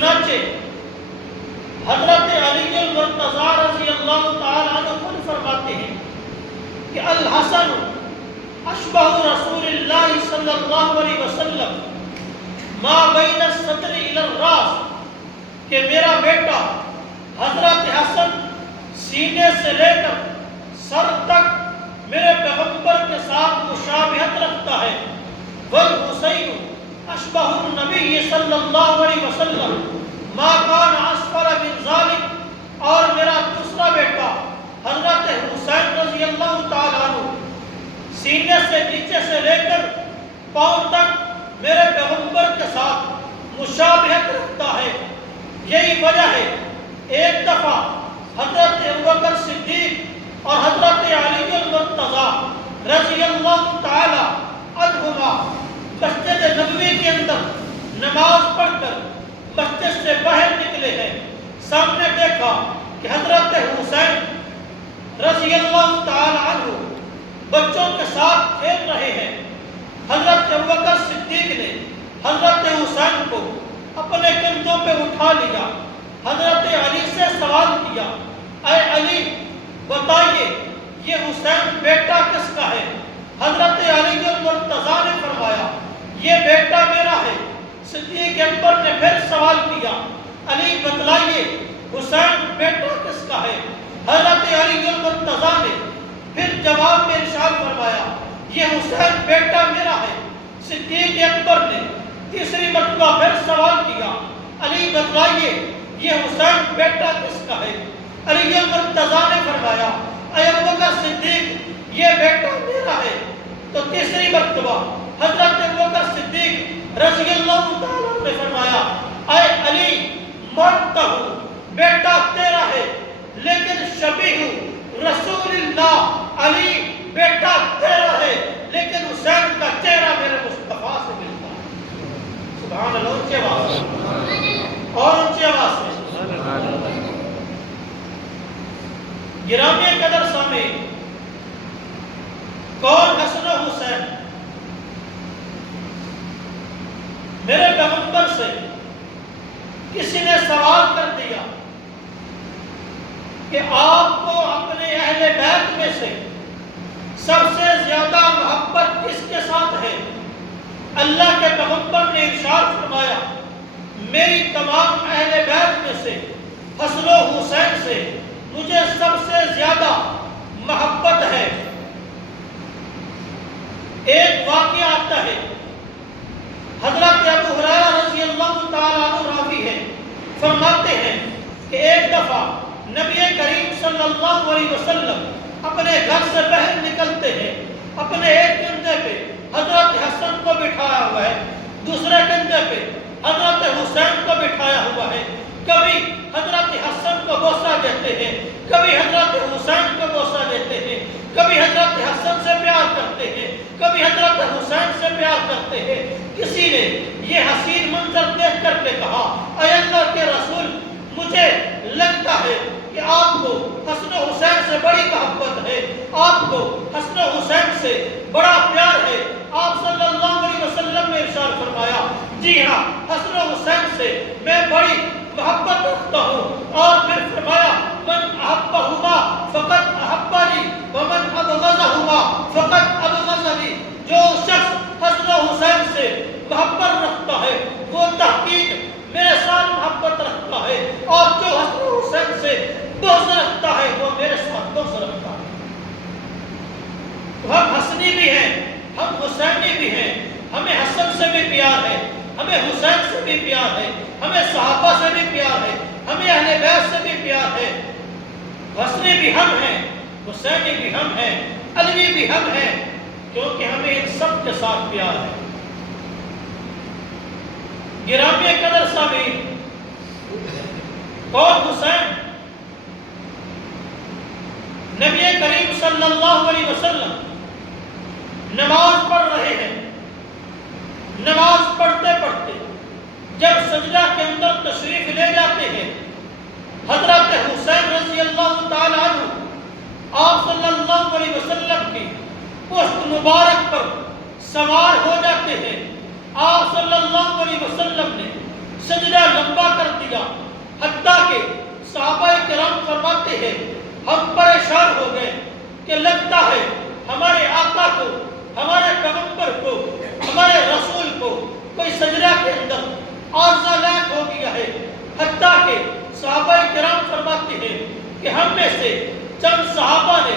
چنانچہ حضرت علی المرتضی رضی اللہ تعالیٰ عنہ خود فرماتے ہیں کہ الحسن اشبہ رسول اللہ صلی اللہ علیہ وسلم ما بین الصدر الی الراس، کہ میرا بیٹا حضرت حسن سینے سے لے کر سر تک میرے پیغمبر کے ساتھ مشابہت رکھتا ہے۔ والحسین اشبہ النبی صلی اللہ علیہ وسلم ما کان اسفل من ذلک، اور میرا دوسرا بیٹا حضرت حسین رضی اللہ تعالیٰ عنہ سینے سے نیچے سے لے کر پاؤں تک میرے پیغمبر کے ساتھ مشابہت رکھتا ہے۔ یہی وجہ ہے ایک دفعہ حضرت ابوبکر صدیق اور حضرت علی المرتضی رضی اللہ تعالی عنہما مسجد نبوی کے اندر نماز پڑھ کر مسجد سے باہر نکلے ہیں، سامنے دیکھا کہ حضرت حسین رضی اللہ تعالی عنہ بچوں کے ساتھ کھیل رہے ہیں۔ حضرت ابوبکر صدیق نے حضرت حسین کو اپنے کندھوں پہ اٹھا لیا، حضرت علی سے سوال کیا، اے علی بتائیے یہ حسین بیٹا کس کا ہے؟ حضرت علی المرتضی نے فرمایا یہ بیٹا میرا ہے۔ صدیق اکبر نے پھر سوال کیا، علی بتلائیے حسین بیٹا کس کا ہے؟ حضرت علی المرتضی نے پھر جواب میں ارشاد فرمایا یہ حسین بیٹا میرا ہے۔ صدیق اکبر نے تیسری مرتبہ پھر سوال کیا، علی بتلائیے یہ حسین بیٹا کس کا ہے؟ علی المرتضی نے فرمایا اے ابوبکر صدیق یہ بیٹا میرا ہے۔ تو تیسری مرتبہ حضرت ابوبکر صدیق رضی اللہ تعالیٰ نے فرمایا اے علی مانتا ہوں بیٹا تیرا ہے، لیکن شبیہ رسول اللہ، علی بیٹا تیرا ہے لیکن حسین کا چہرہ میرے مصطفیٰ سے ملتا ہے۔ سبحان اللہ، اونچی آواز سے اور اونچی آواز سے گرامی قدر سامعین، کون حسن و حسین؟ میرے پیغمبر سے کسی نے سوال کر دیا کہ آپ کو اپنے اہل بیت میں سے سب سے زیادہ محبت کس کے ساتھ ہے؟ اللہ کے پیغمبر نے ارشاد فرمایا میری تمام اہل بیت میں سے حسن و حسین سے مجھے سب سے زیادہ محبت ہے۔ ایک واقعہ آتا ہے، حضرت ابو ہریرہ رضی اللہ تعالیٰ عنہ راوی ہے، فرماتے ہیں کہ ایک دفعہ نبی کریم صلی اللہ علیہ وسلم اپنے گھر سے باہر نکلتے ہیں، اپنے ایک کندھے پہ حضرت حسن کو بٹھایا ہوا ہے، دوسرے کندھے پہ حضرت حسین کو بٹھایا ہوا ہے۔ کبھی حضرت حسن کو بوسہ دیتے ہیں، کبھی حضرت حسین کو بوسہ دیتے ہیں، کبھی حضرت حسن سے پیار کرتے ہیں، کبھی حضرت حسین سے پیار کرتے ہیں۔ کسی نے یہ حسین منظر دیکھ کر کے کہا اے اللہ کے رسول مجھے لگتا ہے کہ آپ کو حسن و حسین سے بڑی محبت ہے، آپ کو حسن و حسین سے بڑا پیار ہے۔ آپ صلی اللہ علیہ وسلم نے ارشاد فرمایا جی ہاں حسن و حسین سے میں بڑی محبت رکھتا ہوں، اور پھر فرمایا من احبہما فقط احبنی ومن ابغضہما فقط ابغضنی، جو شخص حسن و حسین سے محبت رکھتا ہے وہ تحقیق میرے ساتھ محبت رکھتا ہے، اور جو حسن و حسین سے بغض رکھتا ہے وہ میرے ساتھ بغض رکھتا ہے۔ تو ہم حسنی بھی ہیں، ہم حسینی بھی ہیں، ہمیں حسن سے بھی پیار ہے، ہمیں حسین سے بھی پیار ہے، ہمیں صحابہ سے بھی پیار ہے، ہمیں اہل بیت سے بھی پیار ہے۔ حسنی بھی ہم ہیں، حسینی بھی ہم ہیں، علوی بھی ہم ہیں، کیونکہ ہمیں ان سب کے ساتھ پیار ہے۔ گرامی قدر سامعین، کون حسین؟ نبی کریم صلی اللہ علیہ وسلم نماز پڑھ رہے ہیں، نماز پڑھتے پڑھتے جب سجدہ کے اندر تشریف لے جاتے ہیں، حضرت حسین رضی اللہ تعالی عنہ آپ صلی اللہ علیہ وسلم کی پشت مبارک پر سوار ہو جاتے ہیں۔ آپ صلی اللہ علیہ وسلم نے سجدہ لمبا کر دیا، حتیٰ کہ صحابہ کرام فرماتے ہیں ہم پریشان ہو گئے کہ لگتا ہے ہمارے آقا کو، ہمارے پیغمبر کو، ہمارے رسول کو کوئی سجدہ کے اندر عارضہ لاحق ہو گیا ہے۔ حتیٰ کہ صحابہ کرام فرماتے ہیں کہ ہم میں سے چند صحابہ نے